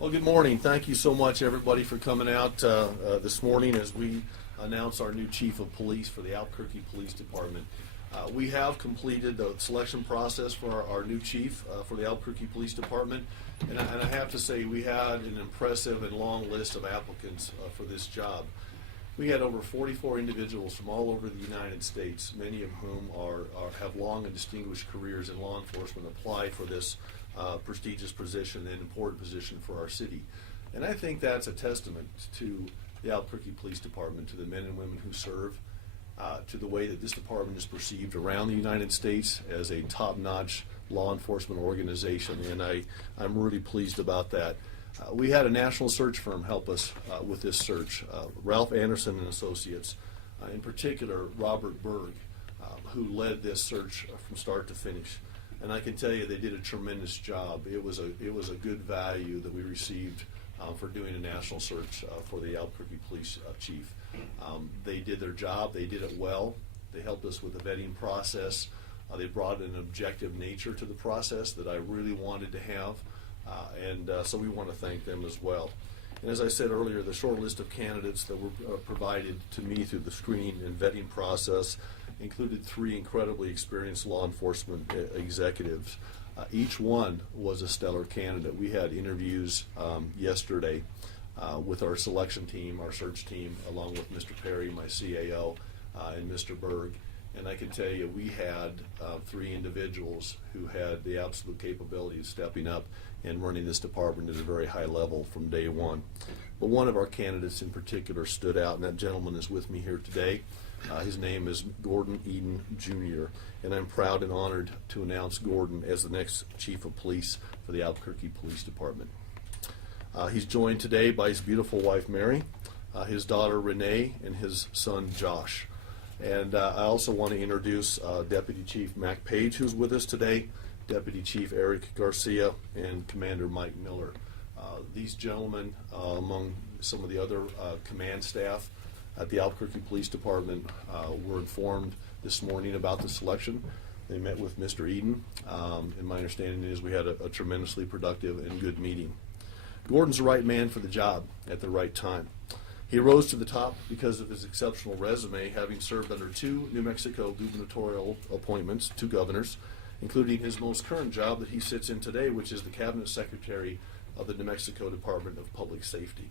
Well, good morning. Thank you so much, everybody, for coming out this morning as we announce our new Chief of Police for the Albuquerque Police Department. We have completed the selection process for our new chief for the Albuquerque Police Department, and I have to say we had an impressive and long list of applicants for this job. We had over 44 individuals from all over the United States, many of whom have long and distinguished careers in law enforcement, apply for this prestigious position and important position for our city. And I think that's a testament to the Albuquerque Police Department, to the men and women who serve, to the way that this department is perceived around the United States as a top-notch law enforcement organization, and I'm really pleased about that. We had a national search firm help us with this search, Ralph Anderson and Associates, in particular Robert Berg, who led this search from start to finish. And I can tell you they did a tremendous job. It was a good value that we received for doing a national search for the Albuquerque Police Chief. They did their job. They did it well. They helped us with the vetting process. They brought an objective nature to the process that I really wanted to have. So we want to thank them as well. And as I said earlier, the short list of candidates that were provided to me through the screening and vetting process included 3 incredibly experienced law enforcement executives. Each one was a stellar candidate. We had interviews yesterday with our selection team, our search team, along with Mr. Perry, my CAO, and Mr. Berg. And I can tell you we had 3 individuals who had the absolute capability of stepping up and running this department at a very high level from day one. But one of our candidates in particular stood out, and that gentleman is with me here today. His name is Gordon Eden, Jr., and I'm proud and honored to announce Gordon as the next Chief of Police for the Albuquerque Police Department. He's joined today by his beautiful wife, Mary, his daughter, Renee, and his son, Josh. And I also want to introduce Deputy Chief Mac Page, who's with us today, Deputy Chief Eric Garcia, and Commander Mike Miller. These gentlemen, among some of the other command staff at the Albuquerque Police Department, were informed this morning about the selection. They met with Mr. Eden, and my understanding is we had a tremendously productive and good meeting. Gordon's the right man for the job at the right time. He rose to the top because of his exceptional resume, having served under 2 New Mexico gubernatorial appointments, 2 governors, including his most current job that he sits in today, which is the Cabinet Secretary of the New Mexico Department of Public Safety.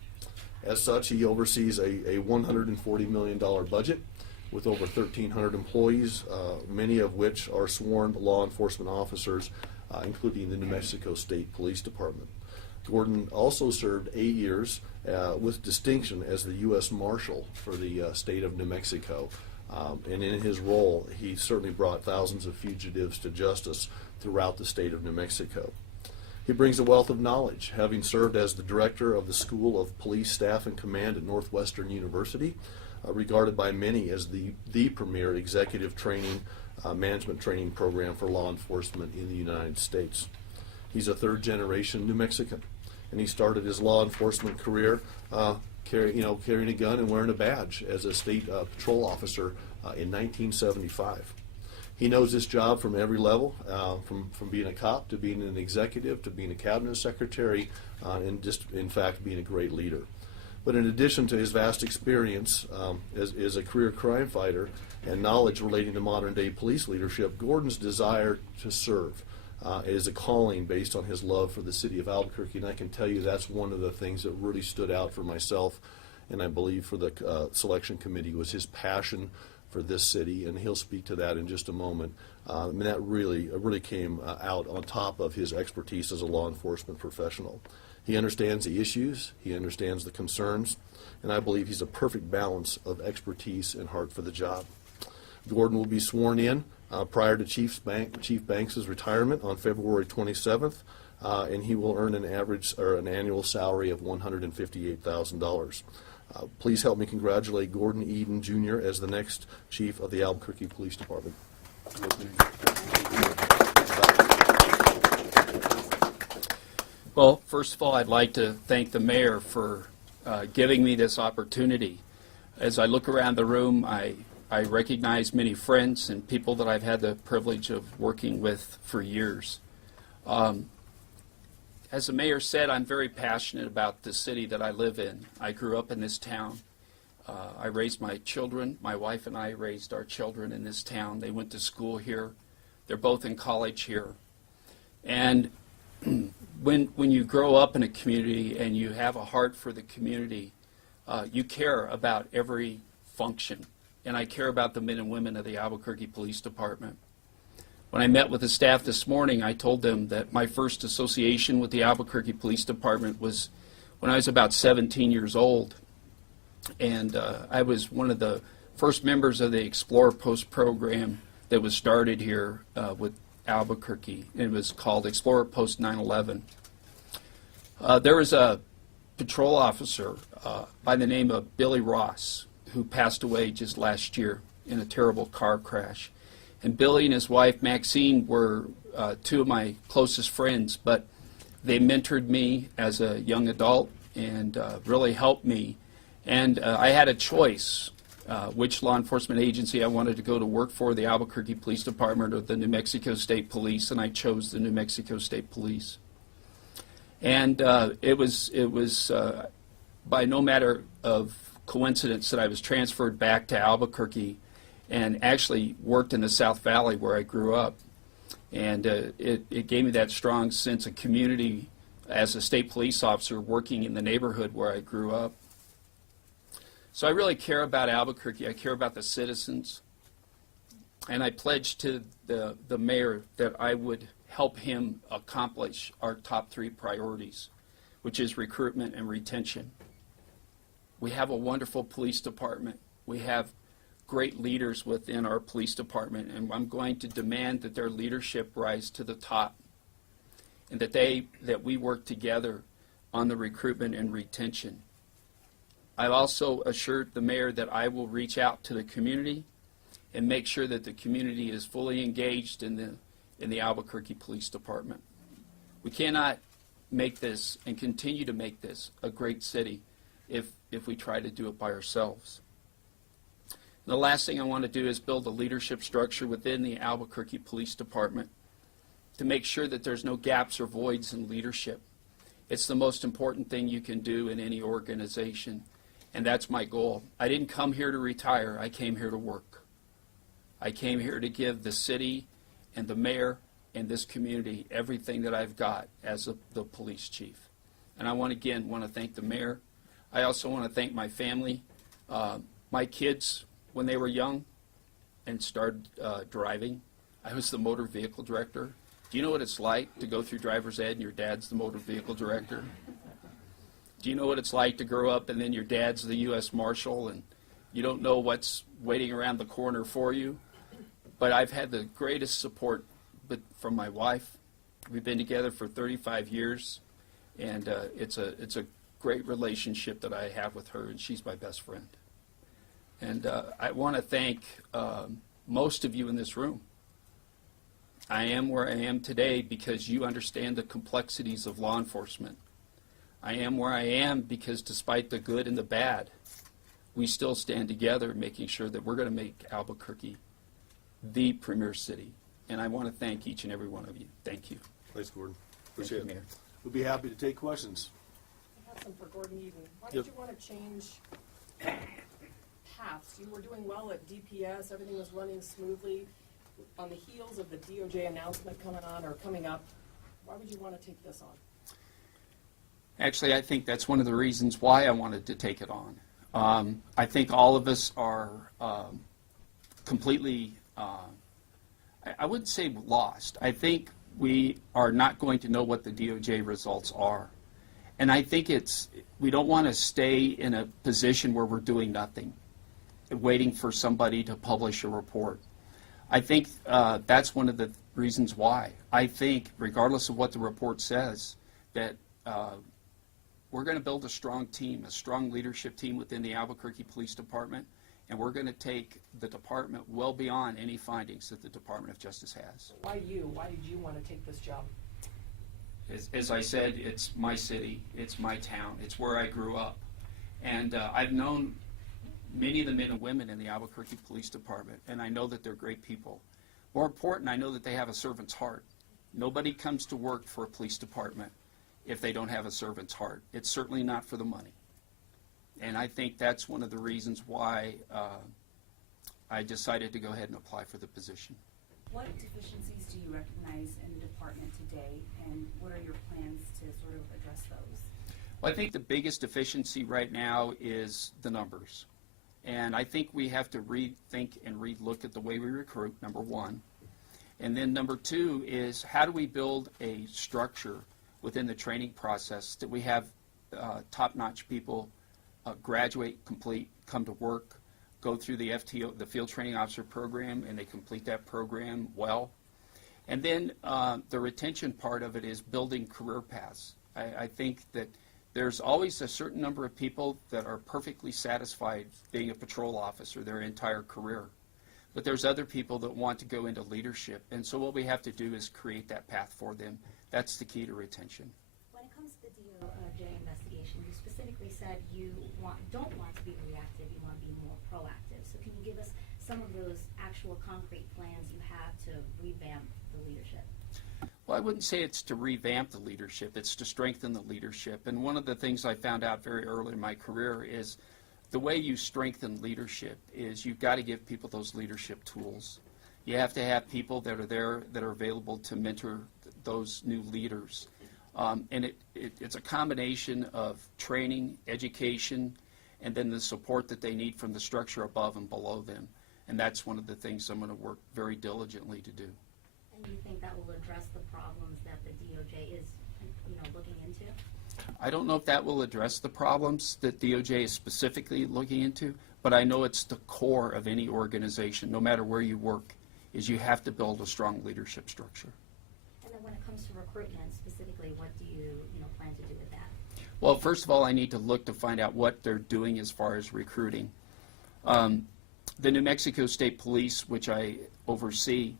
As such, he oversees a $140 million budget with over 1,300 employees, many of which are sworn law enforcement officers, including the New Mexico State Police Department. Gordon also served 8 years with distinction as the U.S. Marshal for the state of New Mexico. And in his role, he certainly brought thousands of fugitives to justice throughout the state of New Mexico. He brings a wealth of knowledge, having served as the director of the School of Police Staff and Command at Northwestern University, regarded by many as the premier executive training, management training program for law enforcement in the United States. He's a 3rd-generation New Mexican, and he started his law enforcement career carrying a gun and wearing a badge as a state patrol officer in 1975. He knows this job from every level, from being a cop to being an executive to being a cabinet secretary, and just, in fact, being a great leader. But in addition to his vast experience as a career crime fighter and knowledge relating to modern-day police leadership, Gordon's desire to serve is a calling based on his love for the city of Albuquerque, and I can tell you that's one of the things that really stood out for myself, and I believe for the selection committee, was his passion for this city, and he'll speak to that in just a moment. And that really came out on top of his expertise as a law enforcement professional. He understands the issues, he understands the concerns, and I believe he's a perfect balance of expertise and heart for the job. Gordon will be sworn in prior to Chief Banks' retirement on February 27th, and he will earn an annual salary of $158,000. Please help me congratulate Gordon Eden, Jr. as the next Chief of the Albuquerque Police Department. Well, first of all, I'd like to thank the mayor for giving me this opportunity. As I look around the room, I recognize many friends and people that I've had the privilege of working with for years. As the mayor said, I'm very passionate about the city that I live in. I grew up in this town. I raised my children. My wife and I raised our children in this town. They went to school here. They're both in college here. And when you grow up in a community and you have a heart for the community, you care about every function. And I care about the men and women of the Albuquerque Police Department. When I met with the staff this morning, I told them that my first association with the Albuquerque Police Department was when I was about 17 years old. And I was one of the first members of the Explorer Post program that was started here with Albuquerque. It was called Explorer Post 911. There was a patrol officer by the name of Billy Ross who passed away just last year in a terrible car crash. And Billy and his wife Maxine were two of my closest friends, but they mentored me as a young adult and really helped me. And I had a choice which law enforcement agency I wanted to go to work for, the Albuquerque Police Department or the New Mexico State Police, and I chose the New Mexico State Police. And it was by no matter of coincidence that I was transferred back to Albuquerque and actually worked in the South Valley where I grew up. And it gave me that strong sense of community as a state police officer working in the neighborhood where I grew up. So I really care about Albuquerque. I care about the citizens. And I pledged to the mayor that I would help him accomplish our top three priorities, which is recruitment and retention. We have a wonderful police department. We have great leaders within our police department, and I'm going to demand that their leadership rise to the top and that we work together on the recruitment and retention. I've also assured the mayor that I will reach out to the community and make sure that the community is fully engaged in the Albuquerque Police Department. We cannot make this and continue to make this a great city if we try to do it by ourselves. And the last thing I want to do is build a leadership structure within the Albuquerque Police Department to make sure that there's no gaps or voids in leadership. It's the most important thing you can do in any organization, and that's my goal. I didn't come here to retire. I came here to work. I came here to give the city and the mayor and this community everything that I've got as the police chief. And I want to thank the mayor. I also want to thank my family. My kids, when they were young and started driving, I was the motor vehicle director. Do you know what it's like to go through driver's ed and your dad's the motor vehicle director? Do you know what it's like to grow up and then your dad's the U.S. Marshal and you don't know what's waiting around the corner for you? But I've had the greatest support from my wife. We've been together for 35 years, and it's a great relationship that I have with her, and she's my best friend. And I want to thank most of you in this room. I am where I am today because you understand the complexities of law enforcement. I am where I am because despite the good and the bad, we still stand together making sure that we're going to make Albuquerque the premier city. And I want to thank each and every one of you. Thank you. Thanks, Gordon. Thank you, Appreciate it. Mayor. We'll be happy to take questions. I have some for Gordon Eden. Why Yep. did you want to change paths? You were doing well at DPS. Everything was running smoothly. On the heels of the DOJ announcement coming up, why would you want to take this on? Actually, I think that's one of the reasons why I wanted to take it on. I think all of us are completely, I wouldn't say lost. I think we are not going to know what the DOJ results are. And I think we don't want to stay in a position where we're doing nothing, waiting for somebody to publish a report. I think that's one of the reasons why. I think, regardless of what the report says, that we're going to build a strong team, a strong leadership team within the Albuquerque Police Department, and we're going to take the department well beyond any findings that the Department of Justice has. Why you? Why did you want to take this job? As I said, it's my city, it's my town, it's where I grew up. And I've known many of the men and women in the Albuquerque Police Department, and I know that they're great people. More important, I know that they have a servant's heart. Nobody comes to work for a police department if they don't have a servant's heart. It's certainly not for the money. And I think that's one of the reasons why I decided to go ahead and apply for the position. What deficiencies do you recognize in the department today, and what are your plans to sort of address those? Well, I think the biggest deficiency right now is the numbers. And I think we have to rethink and relook at the way we recruit, number one. And then number two is, how do we build a structure within the training process that we have top-notch people graduate, complete, come to work, go through the FTO, the Field Training Officer Program, and they complete that program well. And then the retention part of it is building career paths. I think that there's always a certain number of people that are perfectly satisfied being a patrol officer their entire career. But there's other people that want to go into leadership. And so what we have to do is create that path for them. That's the key to retention. When it comes to the DOJ investigation, you specifically said you don't want to be reactive, you want to be more proactive. So can you give us some of those actual concrete plans you have to revamp the leadership? Well, I wouldn't say it's to revamp the leadership. It's to strengthen the leadership. And one of the things I found out very early in my career is the way you strengthen leadership is you've got to give people those leadership tools. You have to have people that are there that are available to mentor those new leaders. And it's a combination of training, education, and then the support that they need from the structure above and below them. And that's one of the things I'm going to work very diligently to do. And you think that will address the problems that the DOJ is, looking into? I don't know if that will address the problems that DOJ is specifically looking into, but I know it's the core of any organization, no matter where you work, is you have to build a strong leadership structure. And then when it comes to recruitment specifically, what do you plan to do with that? Well, first of all, I need to look to find out what they're doing as far as recruiting. The New Mexico State Police, which I oversee,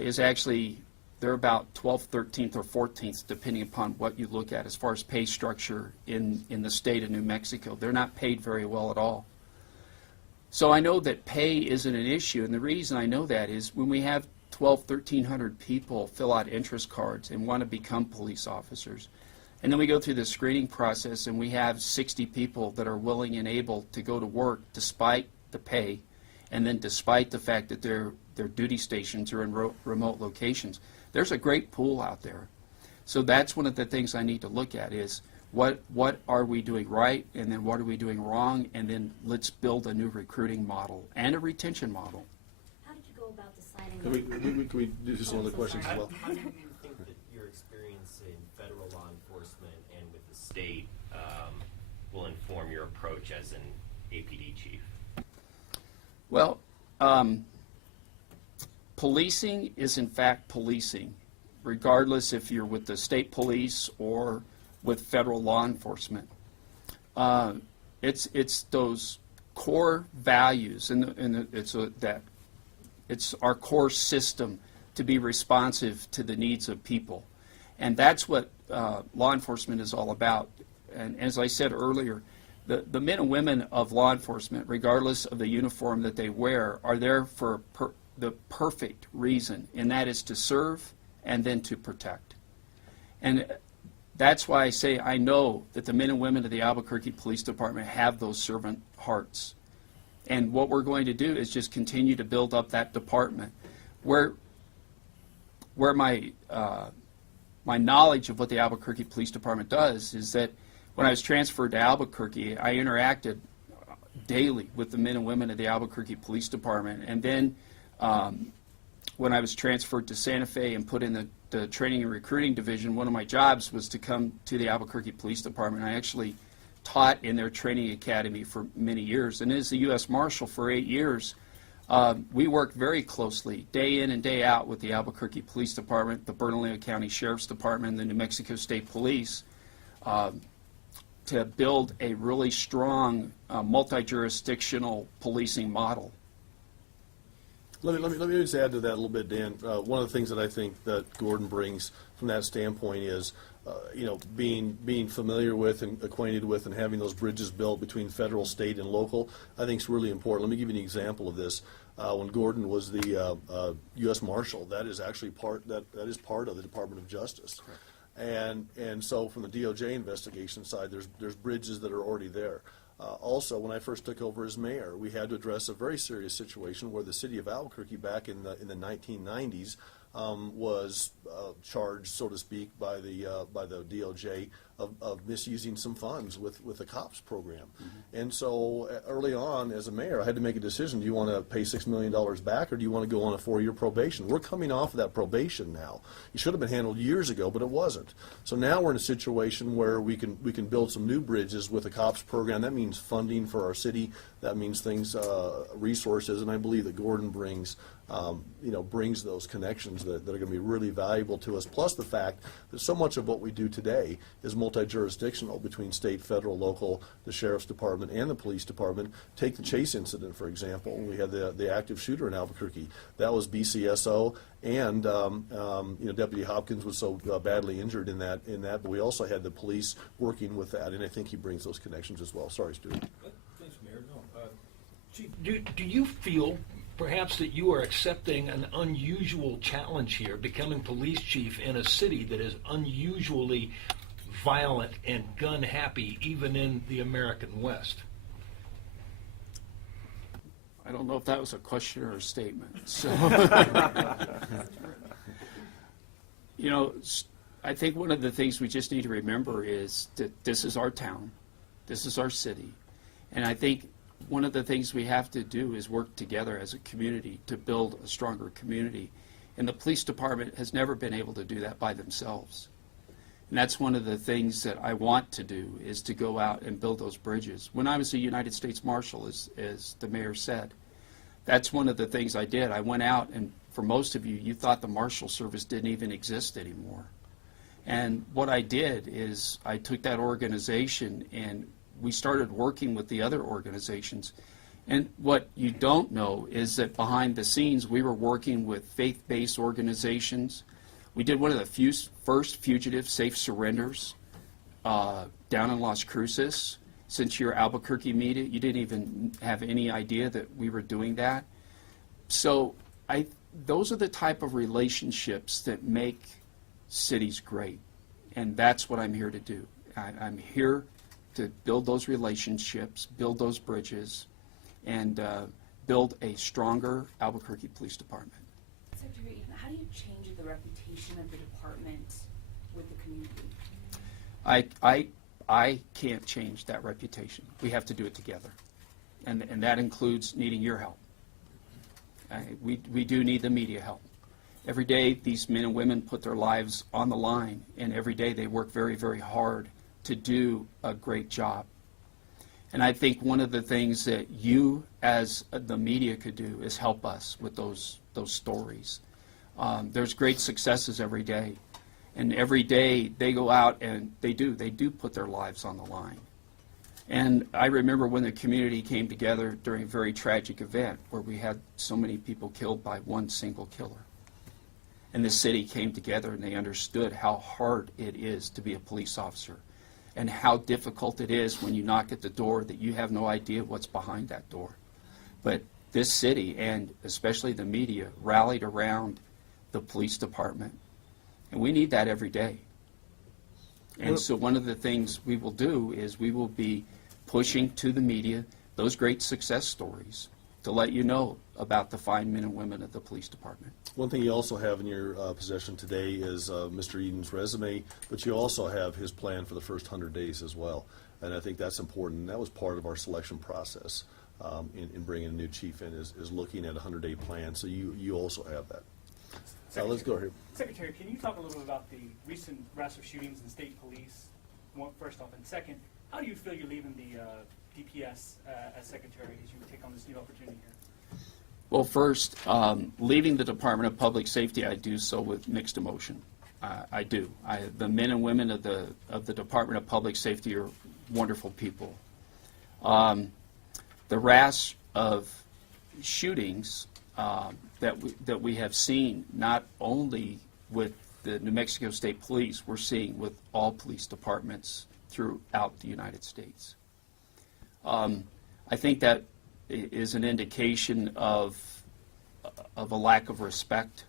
is actually, they're about 12th, 13th, or 14th, depending upon what you look at as far as pay structure in the state of New Mexico. They're not paid very well at all. So I know that pay isn't an issue, and the reason I know that is when we have 1,300 people fill out interest cards and want to become police officers, and then we go through the screening process and we have 60 people that are willing and able to go to work despite the pay, and then despite the fact that their duty stations are in remote locations. There's a great pool out there. So that's one of the things I need to look at is what are we doing right, and then what are we doing wrong, and then let's build a new recruiting model and a retention model. How did you go about deciding? Can we do just one of the questions as well? How do you think that your experience in federal law enforcement and with the state will inform your approach as an APD chief? Well, policing is in fact policing, regardless if you're with the state police or with federal law enforcement. It's those core values, and it's our core system to be responsive to the needs of people, and that's what law enforcement is all about. And as I said earlier, the men and women of law enforcement, regardless of the uniform that they wear, are there for the perfect reason, and that is to serve and then to protect. And that's why I say I know that the men and women of the Albuquerque Police Department have those servant hearts. And what we're going to do is just continue to build up that department. Where my knowledge of what the Albuquerque Police Department does is that when I was transferred to Albuquerque, I interacted daily with the men and women of the Albuquerque Police Department. And then when I was transferred to Santa Fe and put in the training and recruiting division, one of my jobs was to come to the Albuquerque Police Department. I actually taught in their training academy for many years. And as the U.S. Marshal for 8 years, we worked very closely, day in and day out, with the Albuquerque Police Department, the Bernalillo County Sheriff's Department, and the New Mexico State Police, to build a really strong multi-jurisdictional policing model. Let me just add to that a little bit, Dan. One of the things that I think that Gordon brings from that standpoint is, being familiar with and acquainted with and having those bridges built between federal, state, and local, I think is really important. Let me give you an example of this. When Gordon was the U.S. Marshal, that is actually part of the Department of Justice. And so from the DOJ investigation side, there's bridges that are already there. Also, when I first took over as mayor, we had to address a very serious situation where the city of Albuquerque back in the 1990s was charged, so to speak, by the DOJ of misusing some funds with the COPS program. And so early on, as a mayor, I had to make a decision: do you want to pay $6 million back, or do you want to go on a 4-year probation? We're coming off of that probation now. It should have been handled years ago, but it wasn't. So now we're in a situation where we can build some new bridges with the COPS program. That means funding for our city. That means things, resources, and I believe that Gordon brings those connections that are going to be really valuable to us, plus the fact that so much of what we do today is multi-jurisdictional between state, federal, local, the sheriff's department, and the police department. Take the Chase incident, for example. We had the active shooter in Albuquerque. That was BCSO, and Deputy Hopkins was so badly injured in that, but we also had the police working with that, and I think he brings those connections as well. Sorry, Stu. Thanks, Mayor. Chief, do you feel perhaps that you are accepting an unusual challenge here, becoming police chief in a city that is unusually violent and gun happy, even in the American West? I don't know if that was a question or a statement. So, I think one of the things we just need to remember is that this is our town, this is our city, and I think one of the things we have to do is work together as a community to build a stronger community. And the police department has never been able to do that by themselves. And that's one of the things that I want to do, is to go out and build those bridges. When I was a United States Marshal, as the mayor said, that's one of the things I did. I went out, and for most of you, you thought the Marshal Service didn't even exist anymore. And what I did is I took that organization and we started working with the other organizations. And what you don't know is that behind the scenes, we were working with faith-based organizations. We did one of the first fugitive safe surrenders down in Las Cruces. Since you're Albuquerque media, you didn't even have any idea that we were doing that. So those are the type of relationships that make cities great. And that's what I'm here to do. I'm here to build those relationships, build those bridges, and build a stronger Albuquerque Police Department. Secretary, how do you change the reputation of the department with the community? I can't change that reputation. We have to do it together. And that includes needing your help. We do need the media help. Every day, these men and women put their lives on the line, and every day they work very, very hard to do a great job. And I think one of the things that you as the media could do is help us with those stories. There's great successes every day, and every day they go out and they do put their lives on the line. And I remember when the community came together during a very tragic event where we had so many people killed by one single killer. And the city came together and they understood how hard it is to be a police officer, and how difficult it is when you knock at the door that you have no idea what's behind that door. But this city, and especially the media, rallied around the police department. And we need that every day. And so one of the things we will do is we will be pushing to the media those great success stories to let you know about the fine men and women of the police department. One thing you also have in your possession today is Mr. Eden's resume, but you also have his plan for the first 100 days as well. And I think that's important. That was part of our selection process in bringing a new chief in, is looking at a 100-day plan. So you also have that. Let's go here. Secretary, can you talk a little bit about the recent rash of shootings in state police, first off? And second, how do you feel you're leaving the DPS as secretary as you take on this new opportunity here? Well, first, leaving the Department of Public Safety, I do so with mixed emotion. I do. The men and women of the Department of Public Safety are wonderful people. The rash of shootings that we have seen, not only with the New Mexico State Police, we're seeing with all police departments throughout the United States. I think that is an indication of a lack of respect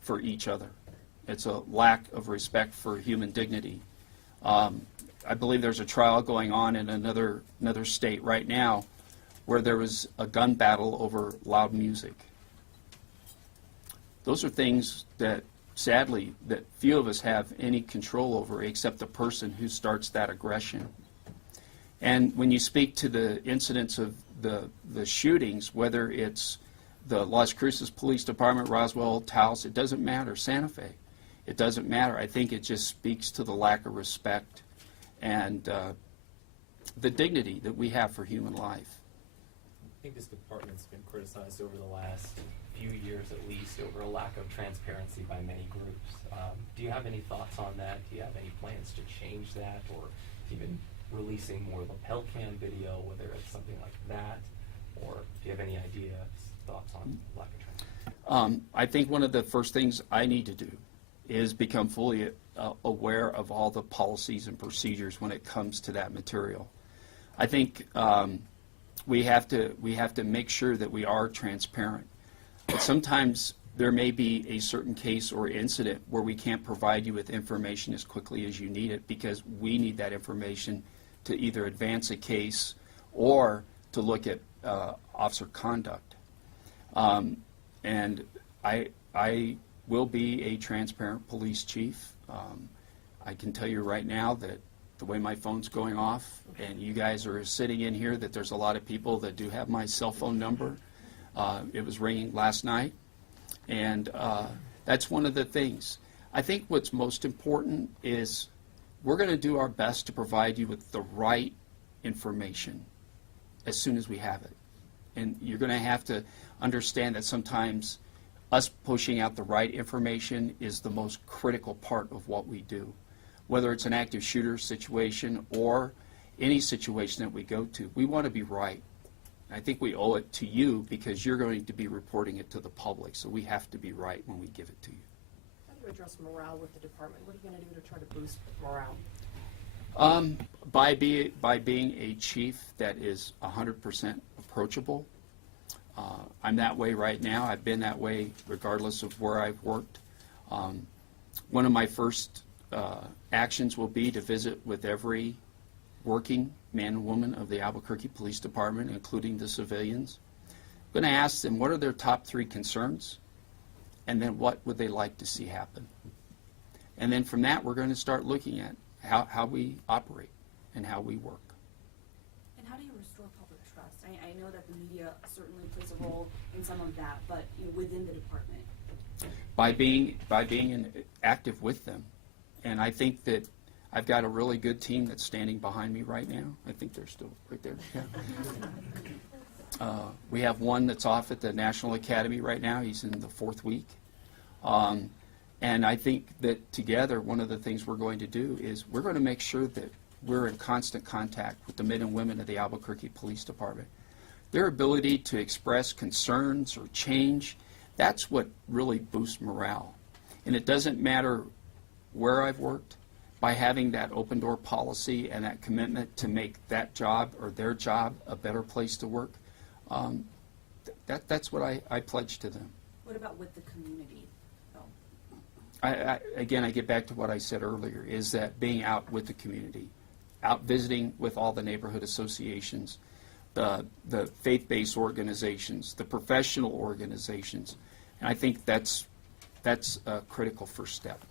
for each other It's a lack of respect for human dignity. I believe there's a trial going on in another state right now where there was a gun battle over loud music. Those are things that, sadly, that few of us have any control over except the person who starts that aggression. And when you speak to the incidents of the shootings, whether it's the Las Cruces Police Department, Roswell, Taos, it doesn't matter, Santa Fe, it doesn't matter. I think it just speaks to the lack of respect and the dignity that we have for human life. I think this department's been criticized over the last few years at least over a lack of transparency by many groups. Do you have any thoughts on that? Do you have any plans to change that, or even releasing more lapel cam video, whether it's something like that, or do you have any ideas, thoughts on lack of transparency? I think one of the first things I need to do is become fully aware of all the policies and procedures when it comes to that material. I think we have to make sure that we are transparent. But sometimes there may be a certain case or incident where we can't provide you with information as quickly as you need it because we need that information to either advance a case or to look at officer conduct. And I will be a transparent police chief. I can tell you right now that the way my phone's going off, and you guys are sitting in here, that there's a lot of people that do have my cell phone number. It was ringing last night, and that's one of the things. I think what's most important is we're going to do our best to provide you with the right information as soon as we have it. And you're going to have to understand that sometimes us pushing out the right information is the most critical part of what we do. Whether it's an active shooter situation or any situation that we go to, we want to be right. I think we owe it to you because you're going to be reporting it to the public, so we have to be right when we give it to you. How do you address morale with the department? What are you going to do to try to boost morale? By being a chief that is 100% approachable. I'm that way right now. I've been that way regardless of where I've worked. One of my first actions will be to visit with every working man and woman of the Albuquerque Police Department, including the civilians. I'm going to ask them what are their top 3 concerns, and then what would they like to see happen. And then from that, we're going to start looking at how we operate and how we work. And how do you restore public trust? I know that the media certainly plays a role in some of that, but within the department. By being active with them. And I think that I've got a really good team that's standing behind me right now. I think they're still right there. Yeah. We have one that's off at the National Academy right now. He's in the 4th week. And I think that together, one of the things we're going to do is we're going to make sure that we're in constant contact with the men and women of the Albuquerque Police Department. Their ability to express concerns or change, that's what really boosts morale. And it doesn't matter where I've worked. By having that open door policy and that commitment to make that job or their job a better place to work, that's what I pledge to them. What about with the community, though? Again, I get back to what I said earlier, is that being out with the community, out visiting with all the neighborhood associations, the faith-based organizations, the professional organizations, and I think that's a critical first step.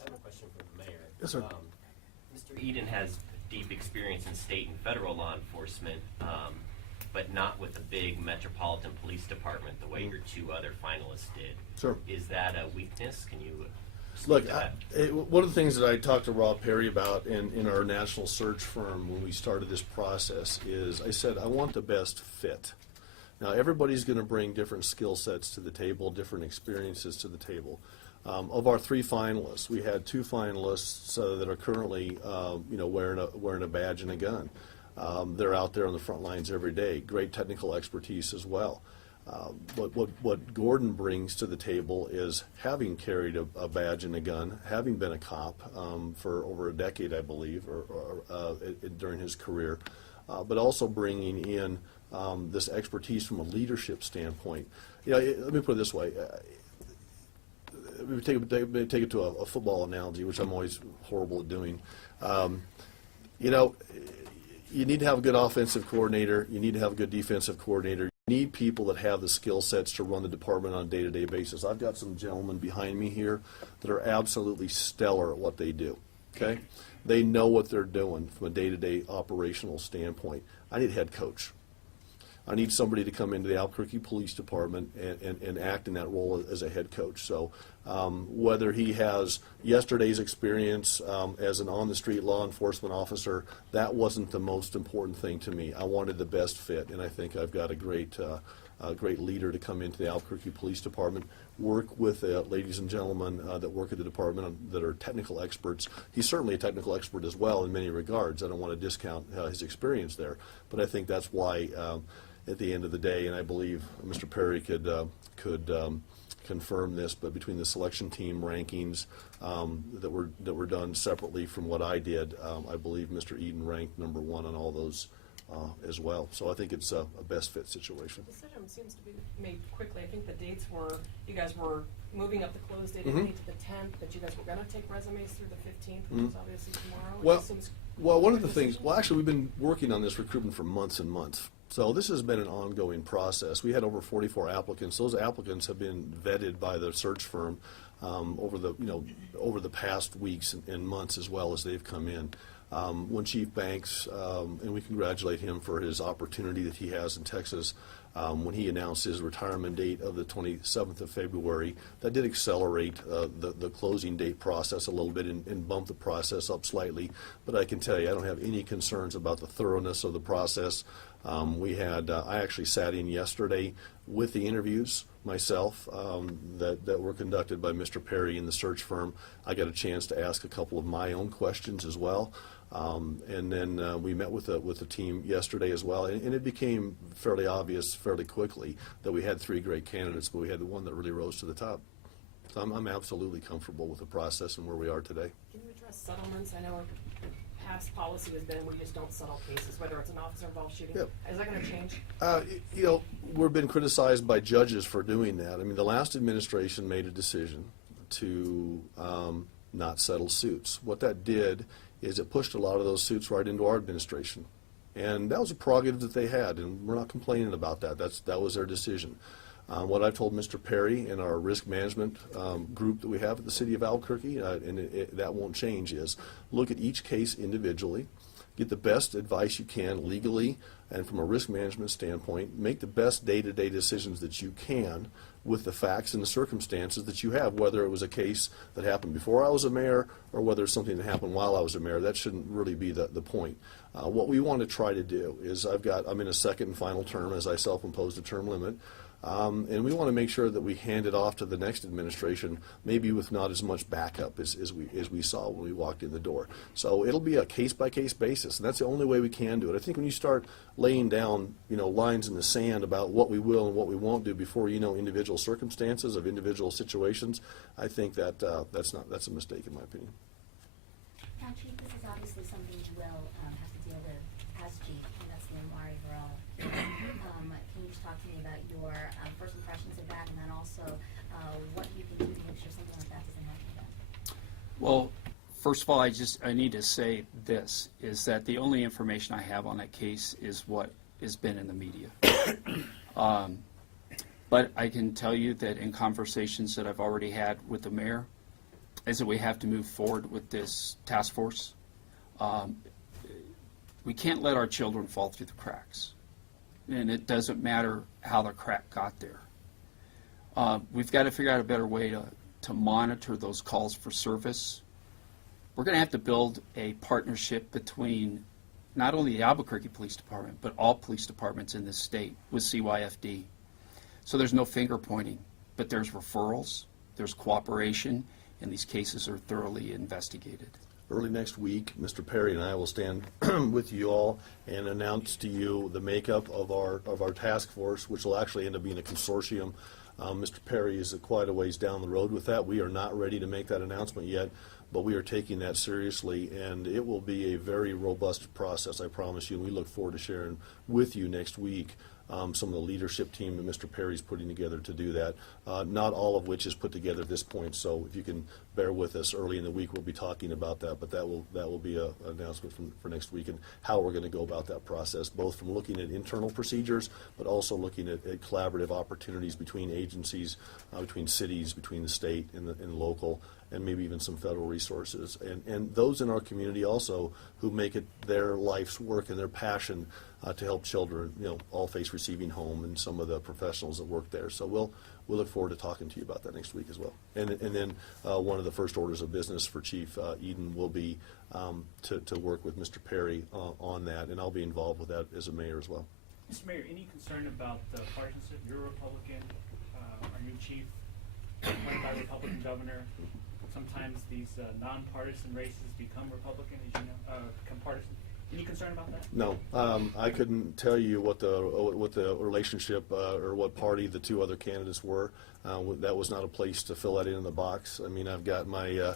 I have a question for the mayor. Yes, sir. Mr. Eden has deep experience in state and federal law enforcement, but not with a big metropolitan police department the way your 2 other finalists did. Sure. Is that a weakness? Can you speak Look, to that? one of the things that I talked to Rob Perry about in our national search firm when we started this process is I said, I want the best fit. Now, everybody's going to bring different skill sets to the table, different experiences to the table. Of our 3 finalists, we had 2 finalists that are currently, wearing a badge and a gun. They're out there on the front lines every day. Great technical expertise as well. What Gordon brings to the table is having carried a badge and a gun, having been a cop for over a decade, I believe, or during his career, but also bringing in this expertise from a leadership standpoint. Let me put it this way. we take it to a football analogy, which I'm always horrible at doing. You know, you need to have a good offensive coordinator. You need to have a good defensive coordinator. You need people that have the skill sets to run the department on a day-to-day basis. I've got some gentlemen behind me here that are absolutely stellar at what they do, okay? They know what they're doing from a day-to-day operational standpoint. I need a head coach. I need somebody to come into the Albuquerque Police Department and act in that role as a head coach. So whether he has yesterday's experience as an on-the-street law enforcement officer, that wasn't the most important thing to me. I wanted the best fit, and I think I've got a great leader to come into the Albuquerque Police Department, work with ladies and gentlemen that work at the department that are technical experts. He's certainly a technical expert as well in many regards. I don't want to discount his experience there, but I think that's why at the end of the day, and I believe Mr. Perry could confirm this, but between the selection team rankings that were done separately from what I did, I believe Mr. Eden ranked number 1 on all those as well. So I think it's a best fit situation. The decision seems to be made quickly. I think the dates were, you guys were moving up the close date Mhm. to the 10th, but you guys were going to take resumes through the 15th, which is obviously tomorrow. It Well, just seems well, one of the quick things, decision. well, actually, we've been working on this recruitment for months and months. So this has been an ongoing process. We had over 44 applicants. Those applicants have been vetted by the search firm over the past weeks and months as well as they've come in. When Chief Banks, and we congratulate him for his opportunity that he has in Texas, when he announced his retirement date of the 27th of February, that did accelerate the closing date process a little bit and bump the process up slightly. But I can tell you, I don't have any concerns about the thoroughness of the process. I actually sat in yesterday with the interviews myself that were conducted by Mr. Perry in the search firm. I got a chance to ask a couple of my own questions as well. And then we met with the team yesterday as well, and it became fairly obvious fairly quickly that we had 3 great candidates, but we had the one that really rose to the top. So I'm absolutely comfortable with the process and where we are today. Can you address settlements? I know past policy has been we just don't settle cases, whether it's an officer-involved shooting. Yep. Is that going to change? We've been criticized by judges for doing that. I mean, the last administration made a decision to not settle suits. What that did is it pushed a lot of those suits right into our administration. And that was a prerogative that they had, and we're not complaining about that. That was their decision. What I've told Mr. Perry and our risk management group that we have at the City of Albuquerque, and that won't change, is look at each case individually, get the best advice you can legally and from a risk management standpoint, make the best day-to-day decisions that you can with the facts and the circumstances that you have, whether it was a case that happened before I was a mayor or whether it's something that happened while I was a mayor. That shouldn't really be the point. What we want to try to do is I'm in a second and final term as I self-imposed a term limit. And we want to make sure that we hand it off to the next administration, maybe with not as much backup as we saw when we walked in the door. So it'll be a case-by-case basis, and that's the only way we can do it. I think when you start laying down, lines in the sand about what we will and what we won't do before you know individual circumstances of individual situations, I think that's a mistake in my opinion. Now, Chief, this is obviously something you will have to deal with as Chief, and that's the Omari Burrell. Can you just talk to me about your first impressions of that, and then also what you can do to make sure something like that doesn't happen again? Well, first of all, I need to say this, is that the only information I have on that case is what has been in the media. But I can tell you that in conversations that I've already had with the mayor, is that we have to move forward with this task force. We can't let our children fall through the cracks. And it doesn't matter how the crack got there. We've got to figure out a better way to monitor those calls for service. We're going to have to build a partnership between not only the Albuquerque Police Department, but all police departments in this state with CYFD. So there's no finger pointing, but there's referrals, there's cooperation, and these cases are thoroughly investigated. Early next week, Mr. Perry and I will stand with you all and announce to you the makeup of our task force, which will actually end up being a consortium. Mr. Perry is quite a ways down the road with that. We are not ready to make that announcement yet, but we are taking that seriously, and it will be a very robust process, I promise you. And we look forward to sharing with you next week some of the leadership team that Mr. Perry's putting together to do that. Not all of which is put together at this point, so if you can bear with us, early in the week we'll be talking about that, but that will be an announcement for next week and how we're going to go about that process, both from looking at internal procedures, but also looking at collaborative opportunities between agencies, between cities, between the state and the local, and maybe even some federal resources. And those in our community also who make it their life's work and their passion to help children, all face receiving home, and some of the professionals that work there. So we'll look forward to talking to you about that next week as well. And then one of the first orders of business for Chief Eden will be to work with Mr. Perry on that, and I'll be involved with that as a mayor as well. Mr. Mayor, any concern about the partisanship? You're a Republican, our new chief, appointed by a Republican governor. Sometimes these nonpartisan races become Republican, as you know, become partisan. Any concern about that? No, I couldn't tell you what the relationship or what party the two other candidates were. That was not a place to fill that in the box. I mean, I've got my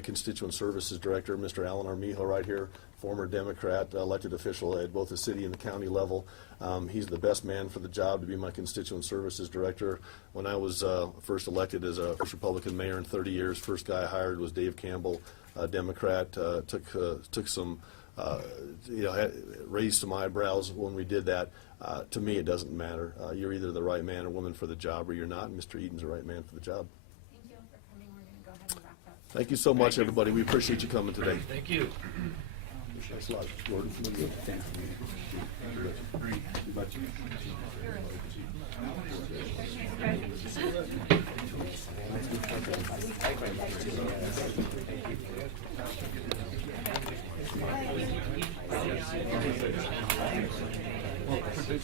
constituent services director, Mr. Alan Armijo, right here, former Democrat elected official at both the city and the county level. He's the best man for the job to be my constituent services director. When I was first elected as a first Republican mayor in 30 years, first guy I hired was Dave Campbell, a Democrat. Took some. Raised some eyebrows when we did that. To me, it doesn't matter. You're either the right man or woman for the job, or you're not. And Mr. Eden's the right man for the job. Thank you for coming. We're going to go ahead and wrap up. Thank you so much, everybody. We appreciate you coming today. Thank you. Thanks a lot, Gordon.